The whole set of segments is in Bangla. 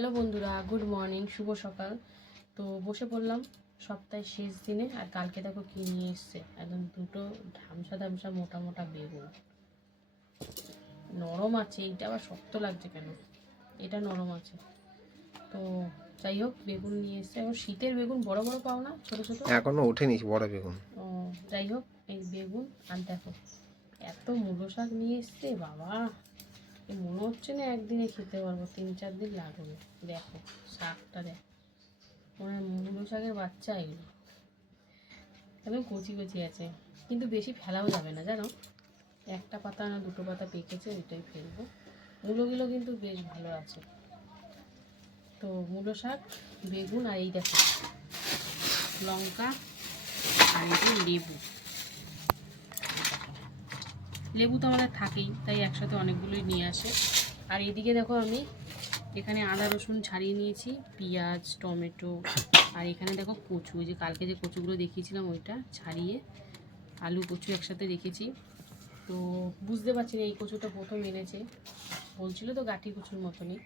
হ্যালো বন্ধুরা গুড মর্নিং শুভ সকাল। তো বসে পড়লাম সপ্তাহের শেষ দিনে আর কালকে দেখো কি নিয়ে এসছে। একদম দুটো ধামসা ধামসা মোটা মোটা বেগুন। নরম আছে এইটা আবার শক্ত লাগছে কেন? এটা নরম আছে। তো যাই হোক বেগুন নিয়ে এসছে। এখন শীতের বেগুন বড় বড় পাও না ছোট ছোট? এখনও ওঠেনি বড় বেগুন। ও যাই হোক এই বেগুন আর দেখো এত মূলো শাক নিয়ে এসছে বাবা। মনে হচ্ছে না একদিনে খেতে পারব, তিন চার দিন লাগবে। দেখো, শাকটা দেখ। মনে মূলো শাকের বাচ্চা এগুলো একদম কচি কচি আছে। কিন্তু বেশি ফেলাও যাবে না, জানো? একটা পাতা না দুটো পাতা পেকেছে, ওইটাই ফেলব। মূলোগুলো কিন্তু বেশ ভালো আছে। তো মূলো শাক, বেগুন আর এই দেখো, লঙ্কা, আর এই লেবু। লেবু তো আমাদের থাকেই, তাই একসাথে অনেকগুলোই নিয়ে আসে। আর এদিকে দেখো আমি, এখানে আদা, রসুন ছাড়িয়ে নিয়েছি, পেঁয়াজ, টমেটো, আর এখানে দেখো কচু যে কালকে যে কচুগুলো দেখিয়েছিলাম ওইটা ছাড়িয়ে আলু, কচু একসাথে রেখেছি। তো বুঝতে পারছি না এই কচুটা প্রথম এনেছে। বলছিল তো গাঠি কচুর মতনই।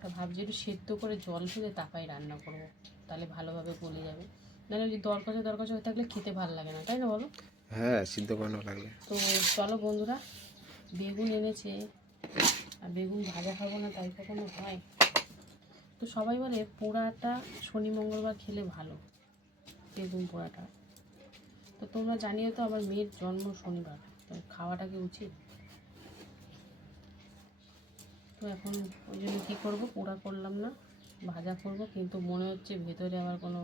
তা ভাবছি একটু সেদ্ধ করে জল ফেলে তাকাই রান্না করব, তাহলে ভালোভাবে গলে যাবে। নাহলে ওই যে দরকাছে দরকাছে হয়ে থাকলে খেতে ভালো লাগে না, তাই না বলো? হ্যাঁ সিদ্ধ বানানো লাগবে। তো চলো বন্ধুরা, বেগুন এনেছে। আর বেগুন ভাজা খাব না, তাই কখনো হয়। তো সবাই বলে পোড়াটা শনি, মঙ্গলবার খেলে ভালো, বেগুন পোড়াটা। তো তোমরা জানিও তো, আমার মেয়ের জন্ম শনিবার, তো খাওয়াটা কি উচিত? তো এখন ওই জন্য কী করব, পোড়া করলাম না, ভাজা করব, কিন্তু মনে হচ্ছে ভেতরে আবার কোনো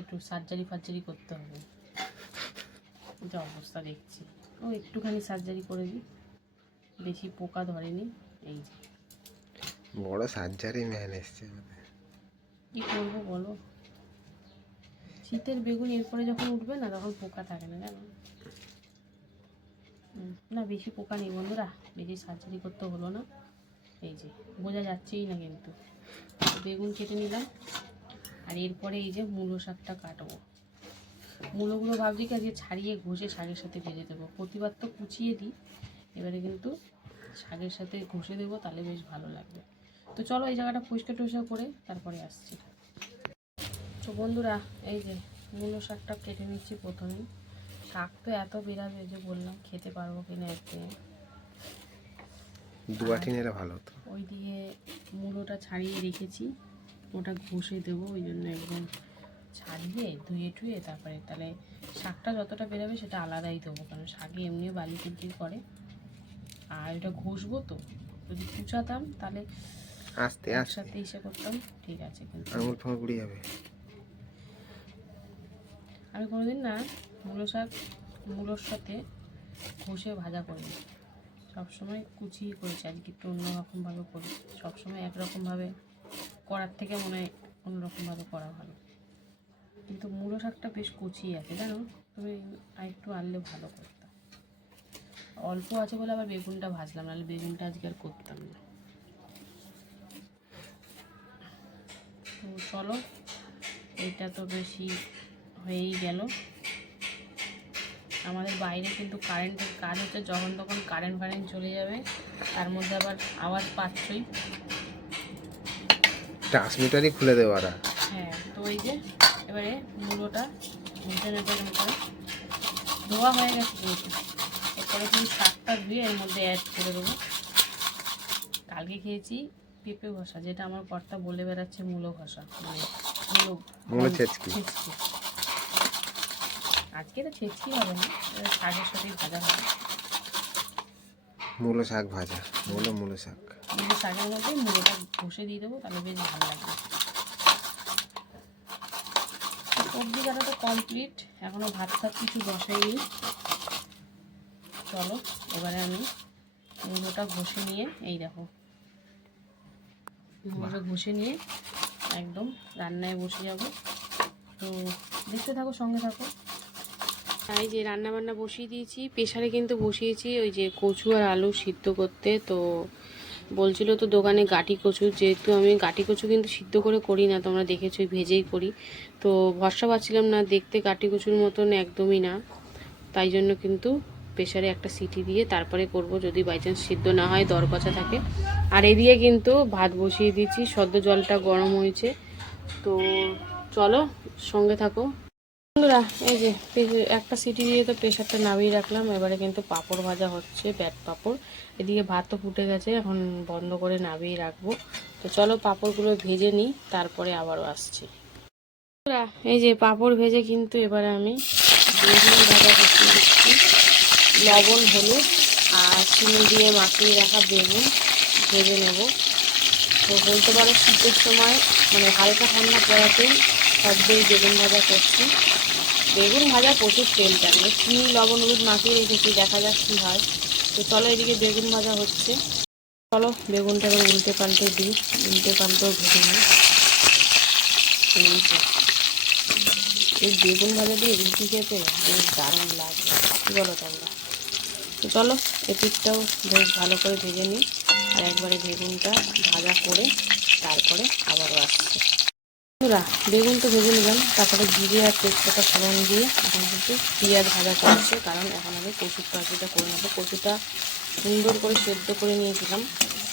একটু সার্জারি ফার্জারি করতে হবে। যা অবস্থা দেখছি। ও একটুখানি সার্জারি করে দিই। বেশি পোকা ধরেনি এই যে। বড় সার্জারি ম্যান এসছে। কী করব বলো? শীতের বেগুন এরপরে যখন উঠবে না তখন পোকা থাকে না জানো? না বেশি পোকা নেই বন্ধুরা বেশি সার্জারি করতে হলো না। এই যে বোঝা যাচ্ছেই না কিন্তু। বেগুন কেটে নিলাম আর এরপরে এই যে মূলো শাকটা কাটবো। মূলোগুলো ভাবছি কি আজকে ছাড়িয়ে ঘষে শাকের সাথে ভেজে দেবো? প্রতিবার তো কুচিয়ে দিই। এবারে কিন্তু শাকের সাথে ঘষে দেবো তাহলে বেশ ভালো লাগবে। তো চলো এই জায়গাটা পরিষ্কার টরিষ্কার করে তারপরে আসছি। তো বন্ধুরা এই যে মূলো শাকটা কেটে নিচ্ছি প্রথমে শাক তো এত বেরাবে যে বললাম খেতে পারব কিনা এতে দু আটি নিলে ভালো হতো। ওইদিকে মূলোটা ছাড়িয়ে রেখেছি ওটা ঘষে দেবো ওই জন্য একদম ছাড়িয়ে ধুয়ে টুয়ে তারপরে তাহলে শাকটা যতটা বেরোবে সেটা আলাদাই দেবো কারণ শাকে এমনিও বালি কিরকির করে। আর এটা ঘষবো তো যদি কুচাতাম তাহলে আস্তে আস্তে। একসাথে ইসে করতাম ঠিক আছে কিন্তু। আঙুল ফাঙুল যাবে। আমি কোনোদিন না মূলো শাক মূলোর সাথে ঘষে ভাজা করি। সবসময় কুচিয়ে করেছি আজকে একটু অন্যরকমভাবে করি। সবসময় একরকমভাবে করার থেকে মনে হয় অন্যরকমভাবে করা ভালো। কিন্তু মূলো শাকটা বেশ কুচিয়ে আছে জানো? তুমি আর একটু আনলে ভালো করতাম অল্প আছে বলে আবার বেগুনটা ভাজলাম নাহলে বেগুনটা আজকে আর করতাম না। তো চলো এটা তো বেশি হয়েই গেল। আমাদের বাইরে কিন্তু কারেন্টের কাজ হচ্ছে যখন তখন কারেন্ট ফারেন্ট চলে যাবে তার মধ্যে আবার আওয়াজ পাচ্ছই। ট্রান্সমিটারই খুলে দেবো হ্যাঁ তো এই যে এবারে মূলোটা নেবে এরকম করে। ধোয়া হয়ে গেছে কিন্তু এরপরে কিন্তু শাকটা ধুয়ে এর মধ্যে অ্যাড করে দেবো। কালকে খেয়েছি পেঁপে ঘষা যেটা আমার কর্তা বলে বেড়াচ্ছে মূলো ঘষা। মানে মূলো ছেঁচকি। ছেঁচকি। আজকে তো ছেঁচকি হবে না শাকের সাথেই ভাজা হবে। মূলো শাক ভাজা মূলো মূলো শাক। মূলো শাকের মধ্যে মূলোটা ঘষে দিয়ে দেবো তাহলে বেশ ভালো লাগবে তো সবজি কাটা তো কমপ্লিট এখনও ভাত টাত কিছু বসাইনি চলো, এবারে আমি মূলোটা ঘষে নিয়ে, এই দেখো। মূলোটা ঘষে নিয়ে একদম রান্নায় বসে যাব। তো দেখতে থাকো, সঙ্গে থাকো। এই যে রান্না বান্না বসিয়ে দিয়েছি। প্রেশারে কিন্তু বসিয়েছি, ওই যে কচু আর আলু সিদ্ধ করতে। তো বলছিল তো দোকানে গাটি কচু, যেহেতু আমি গাটি কচু কিন্তু সিদ্ধ করে করি না, তোমরা দেখেছ ভেজেই করি। তো ভরসা পাচ্ছিলাম না, দেখতে গাটি কচুর মতন একদমই না। তাই জন্য কিন্তু প্রেশারে একটা সিটি দিয়ে তারপরে করব, যদি বাই চান্স সিদ্ধ না হয়, দর কষা থাকে। আর এদিকে কিন্তু ভাত বসিয়ে দিয়েছি সদ্য জলটা গরম হয়েছে। তো চলো, সঙ্গে থাকো। বন্ধুরা এই যে একটা সিটি দিয়ে তো প্রেশারটা নামিয়ে রাখলাম। এবারে কিন্তু পাঁপড় ভাজা হচ্ছে ব্যাট পাপড়। এদিকে ভাত তো ফুটে গেছে এখন বন্ধ করে নামিয়ে রাখব। তো চলো পাঁপড়গুলো ভেজে নিই তারপরে আবারও আসছি। বন্ধুরা, এই যে পাঁপড় ভেজে কিন্তু এবারে আমি বেগুন ভাজা বসিয়ে দিচ্ছি। লবণ হলুদ আর চিনি দিয়ে মাখিয়ে রাখা বেগুন ভেজে নেব। তো বলতে পারো শীতের সময় মানে হালকা ঠান্ডা পড়াতেই সবটাই বেগুন ভাজা করছি। বেগুন ভাজা প্রচুর তেল টানবে চিনি, লবণ, হলুদ মাখিয়ে রেখেছি, দেখা যাক কী হয়। তো চলো এদিকে বেগুন ভাজা হচ্ছে। চলো বেগুনটা এবার উল্টে পাল্টে দিই, উল্টে পাল্টেও ভেজে নিই। এই বেগুন ভাজা দিয়ে রুটি খেতে বেশ দারুণ লাগে, কী বলো তোমরা? তো চলো এপিকটাও বেশ ভালো করে ভেজে নিই, আর একবারে বেগুনটা ভাজা করে তারপরে আবারও আসছি। বন্ধুরা, বেগুন তো ভেজে নিলাম। তারপরে জিরে আর তেজপাতা ফোড়ন দিয়ে এখন কিন্তু পেঁয়াজ ভাজা চলছে কারণ এখন আমি কচুর তরকারিটা করে নেব। কচুটা সুন্দর করে সেদ্ধ করে নিয়েছিলাম।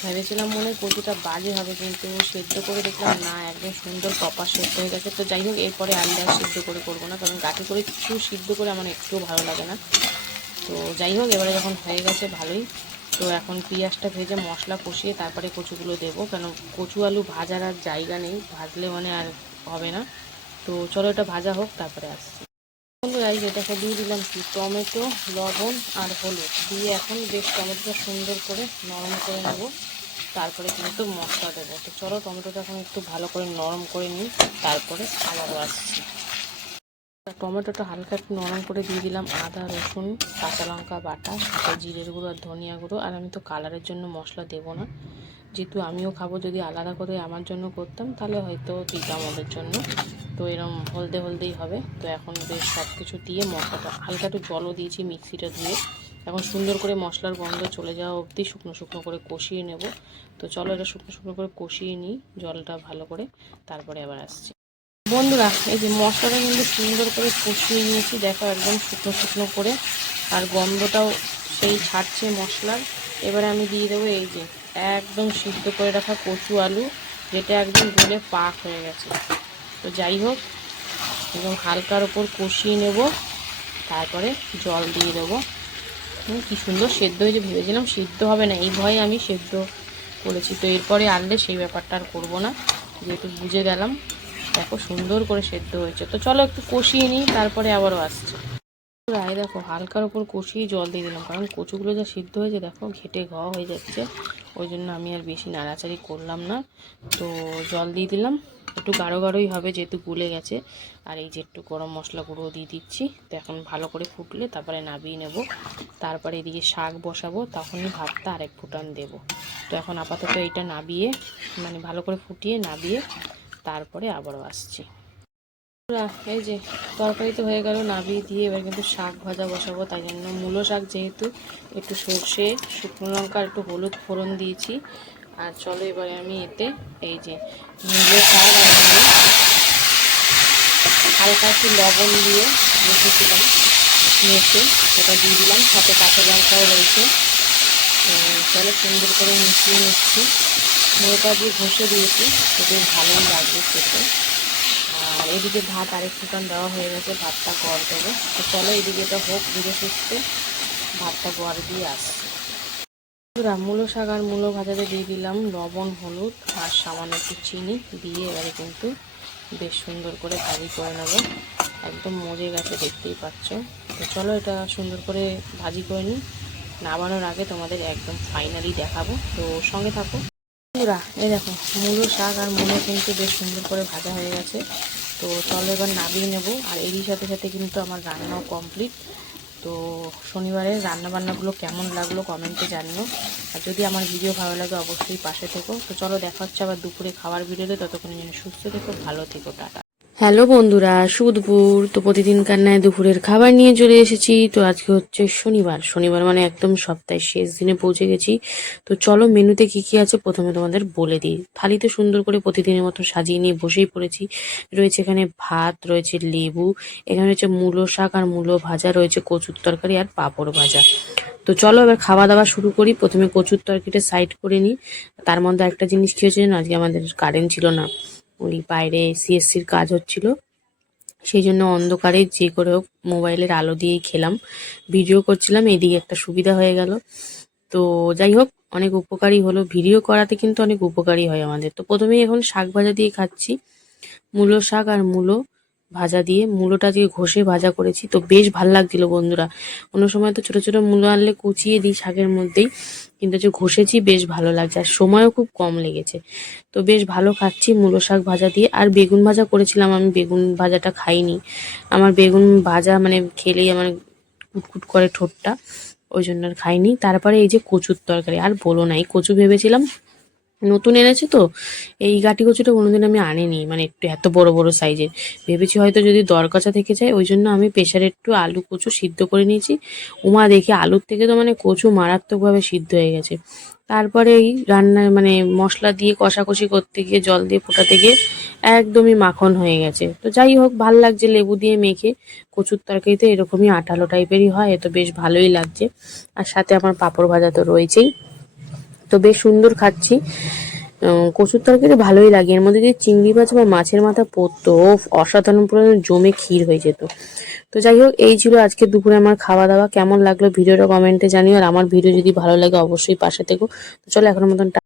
ভেবেছিলাম মনে কচুটা বাজে হবে, কিন্তু সেদ্ধ করে দেখলাম না, একদম সুন্দর প্রপার সেদ্ধ হয়ে গেছে। তো যাই হোক, এরপরে আলু আর সিদ্ধ করে করব না, কারণ গাঠি করে কিছু সিদ্ধ করে আমার একটুও ভালো লাগে না। তো যাই হোক, এবারে যখন হয়ে গেছে, ভালোই। তো এখন পেঁয়াজটা ভেজে মশলা কষিয়ে তারপরে কচুগুলো দেবো। কেন কচু আলু ভাজার আর জায়গা নেই, ভাজলে মানে আর হবে না। তো চলো এটা ভাজা হোক, তারপরে আসছি। বন্ধুরা এটাকে দিয়ে দিলাম কি, টমেটো, লবণ আর হলুদ। দিয়ে এখন বেশ টমেটোটা সুন্দর করে নরম করে নেব। তারপরে কিন্তু মশলা দেবো। তো চলো টমেটোটা এখন একটু ভালো করে নরম করে নিই, তারপরে আবারও আসছি। টমেটোটা হালকা একটু নরম করে দিয়ে দিলাম আদা, রসুন, কাঁচা লঙ্কা বাটা জিরের গুঁড়ো আর ধনিয়া গুঁড়ো। আর আমি তো কালারের জন্য মশলা দেবো না। যেহেতু আমিও খাব, যদি আলাদা করে আমার জন্য করতাম, তাহলে হয়তো দিতাম ওদের জন্য। তো এরম হলদে হলদেই হবে। তো এখন বেশ সব কিছু দিয়ে মশলাটা, হালকা একটু জলও দিয়েছি মিক্সিটা দিয়ে। এখন সুন্দর করে মশলার গন্ধ চলে যাওয়া অবধি শুকনো শুকনো করে কষিয়ে নেব। তো চলো এটা শুকনো শুকনো করে কষিয়ে নিই, জলটা ভালো করে। তারপরে আবার আসছি। বন্ধুরা, এই যে মশলাটা কিন্তু সুন্দর করে কষিয়ে নিয়েছি, দেখো একদম শুকনো শুকনো করে, আর গন্ধটাও সেই ছাড়ছে মশলার। এবারে আমি দিয়ে দেবো এই যে একদম সিদ্ধ করে রাখা কচু আলু, যেটা একদম গলে পাক হয়ে গেছে। তো যাই হোক, একদম হালকার ওপর কষিয়ে নেব, তারপরে জল দিয়ে দেবো। কি সুন্দর সেদ্ধ হয়েছে, ভেবেছিলাম সিদ্ধ হবে না, এই ভয়ে আমি সেদ্ধ করেছি। তো এরপরে আনলে সেই ব্যাপারটা আর করব না, যেহেতু বুঝে গেলাম। দেখো সুন্দর করে সেদ্ধ হয়েছে। তো চলো একটু কষিয়ে নিই, তারপরে আবারও আসছে। রায় দেখো হালকার ওপর কষিয়ে জল দিয়ে দিলাম, কারণ কচুগুলো যা সিদ্ধ হয়েছে দেখো ঘেটে ঘ হয়ে যাচ্ছে। ওই জন্য আমি আর বেশি নাড়াচাড়ি করলাম না। তো জল দিয়ে দিলাম, একটু গাঢ় গাঢ়ই হবে যেহেতু গুলে গেছে। আর এই যে একটু গরম মশলা গুঁড়ো দিয়ে দিচ্ছি, তো এখন ভালো করে ফুটলে তারপরে নাবিয়ে নেব। তারপরে এদিকে শাক বসাবো, তখনই ভাতটা আরেক ফুটান দেব। তো এখন আপাতত এইটা নাবিয়ে মানে ভালো করে ফুটিয়ে নাবিয়ে তারপরে আবারও আসছি। এই যে তরকারি তো হয়ে গেল নাবিয়ে দিয়ে এবার কিন্তু শাক ভাজা বসাবো, তাই জন্য মূলো শাক যেহেতু, একটু সর্ষে, শুকনো লঙ্কা, একটু হলুদ ফোড়ন দিয়েছি। আর চলো এবারে আমি এতে এই যে মূলো শাক আর হালকা একটু লবণ দিয়ে রেখেছিলাম মেখে ওটা দিয়ে দিলাম, সাথে কাঁচা লঙ্কাও রয়েছে। চলো সুন্দর করে মিশিয়ে নিচ্ছি। মুড়োটা দিয়ে ঘষে দিয়েছি তো বেশ ভালোই লাগবে খেতে। আর এদিকে ভাত আরেক ফুটান দেওয়া হয়ে গেছে ভাতটা গড় দেবো। তো চলো এদিকে এটা হোক ধীরে সুস্থে ভাতটা গড় দিয়ে আসছে। বন্ধুরা, মূলো শাক আর মূলো ভাজাতে দিয়ে দিলাম লবণ হলুদ আর সামান্য একটু চিনি দিয়ে এবারে কিন্তু বেশ সুন্দর করে ভাজি করে নেব। একদম মজে গেছে দেখতেই পাচ্ছ। তো চলো এটা সুন্দর করে ভাজি করে নিই। নামানোর আগে তোমাদের একদম ফাইনালি দেখাবো। তো সঙ্গে থাকো। বন্ধুরা এই দেখো মূলো শাক আর মূলো কিন্তু বেশ সুন্দর করে ভাজা হয়ে গেছে। তো চলো এবার নামিয়ে নেব। আর এরই সাথে সাথে কিন্তু আমার রান্নাও কমপ্লিট তো শনিবারের রান্নাবান্নাগুলো কেমন লাগল কমেন্টে জানিও। আর যদি আমার ভিডিও ভালো লাগে অবশ্যই পাশে থেকো। তো চলো দেখা হচ্ছে আবার দুপুরে খাবার ভিডিওতে ততক্ষণের জন্য সুস্থ থেকো, ভালো থেকো, টাটা। হ্যালো বন্ধুরা সুদপুর তো প্রতিদিন কান্নায় দুপুরের খাবার নিয়ে চলে এসেছি। তো আজকে হচ্ছে শনিবার। শনিবার মানে একদম সপ্তাহের শেষ দিনে পৌঁছে গেছি। তো চলো মেনুতে কি কি আছে প্রথমে তোমাদের বলে দিই। থালিতে সুন্দর করে প্রতিদিনের মতো সাজিয়ে নিয়ে বসেই পড়েছি। রয়েছে এখানে ভাত, রয়েছে লেবু, এখানে রয়েছে মূলো শাক আর মূলো ভাজা, রয়েছে কচুর তরকারি আর পাঁপড় ভাজা। তো চলো এবার খাওয়া দাওয়া শুরু করি। প্রথমে কচুর তরকারিটা সাইড করে নিই। তার মধ্যে একটা জিনিস কি হয়েছে আজকে আমাদের কারেন্ট ছিল না। ওই বাইরে সিএসসির কাজ হচ্ছিল। সেই জন্য অন্ধকারে যে করে হোক মোবাইলের আলো দিয়েই খেলাম। ভিডিও করছিলাম, এদিকে একটা সুবিধা হয়ে গেল। তো যাই হোক, অনেক উপকারী হলো। ভিডিও করাতে কিন্তু অনেক উপকারী হয় আমাদের। তো প্রথমেই এখন শাক ভাজা দিয়ে খাচ্ছি। মূলো শাক আর মূলো ভাজা দিয়ে মূলোটা দিয়ে ঘষে ভাজা করেছি। তো বেশ ভালো লাগছিল বন্ধুরা। অন্য সময় তো ছোট ছোট মূলো আনলে কুচিয়ে দিই শাকের মধ্যেই, কিন্তু যে ঘষেছি বেশ ভালো লাগছে আর সময়ও খুব কম লেগেছে। তো বেশ ভালো খাচ্ছি মূলো শাক ভাজা দিয়ে। আর বেগুন ভাজা করেছিলাম, আমি বেগুন ভাজাটা খাইনি। আমার বেগুন ভাজা মানে খেলেই আমার কুটকুট করে ঠোঁটটা, ওই জন্য আর খাইনি। তারপরে এই যে কচুর তরকারি, আর বলো না, এই কচু ভেবেছিলাম নতুন এনেছে তো, এই গাটি কচুটা কোনোদিন আমি আনিনি মানে একটু এত বড় বড় সাইজের। ভেবেছি হয়তো যদি দরকাচা থেকে যায়, ওই জন্য আমি প্রেশারে একটু আলু কচু সিদ্ধ করে নিয়েছি। উমা দেখি আলুর থেকে তো মানে কচু মারাত্মকভাবে সিদ্ধ হয়ে গেছে। তারপরে এই রান্নার মানে মশলা দিয়ে কষাকষি করতে গিয়ে, জল দিয়ে ফোটাতে গিয়ে একদমই মাখন হয়ে গেছে। তো যাই হোক, ভালো লাগছে লেবু দিয়ে মেখে। কচুর তরকারিতে এরকমই আঠালো টাইপেরই হয় তো বেশ ভালোই লাগছে। আর সাথে আমার পাঁপড় ভাজা তো রয়েছেই। তো বেশ সুন্দর খাচ্ছি। কচুর তরকারি ভালোই লাগে। এর মধ্যে যদি চিংড়ি মাছ বা মাছের মাথা পড়তো অসাধারণ পুরো জমে ক্ষীর হয়ে যেত। তো যাই হোক, এই ছিল আজকে দুপুরে আমার খাওয়া দাওয়া কেমন লাগল ভিডিওটা কমেন্টে জানিও। আর আমার ভিডিও যদি ভালো লাগে, অবশ্যই পাশে থেকো। তো চলো এখনও মতন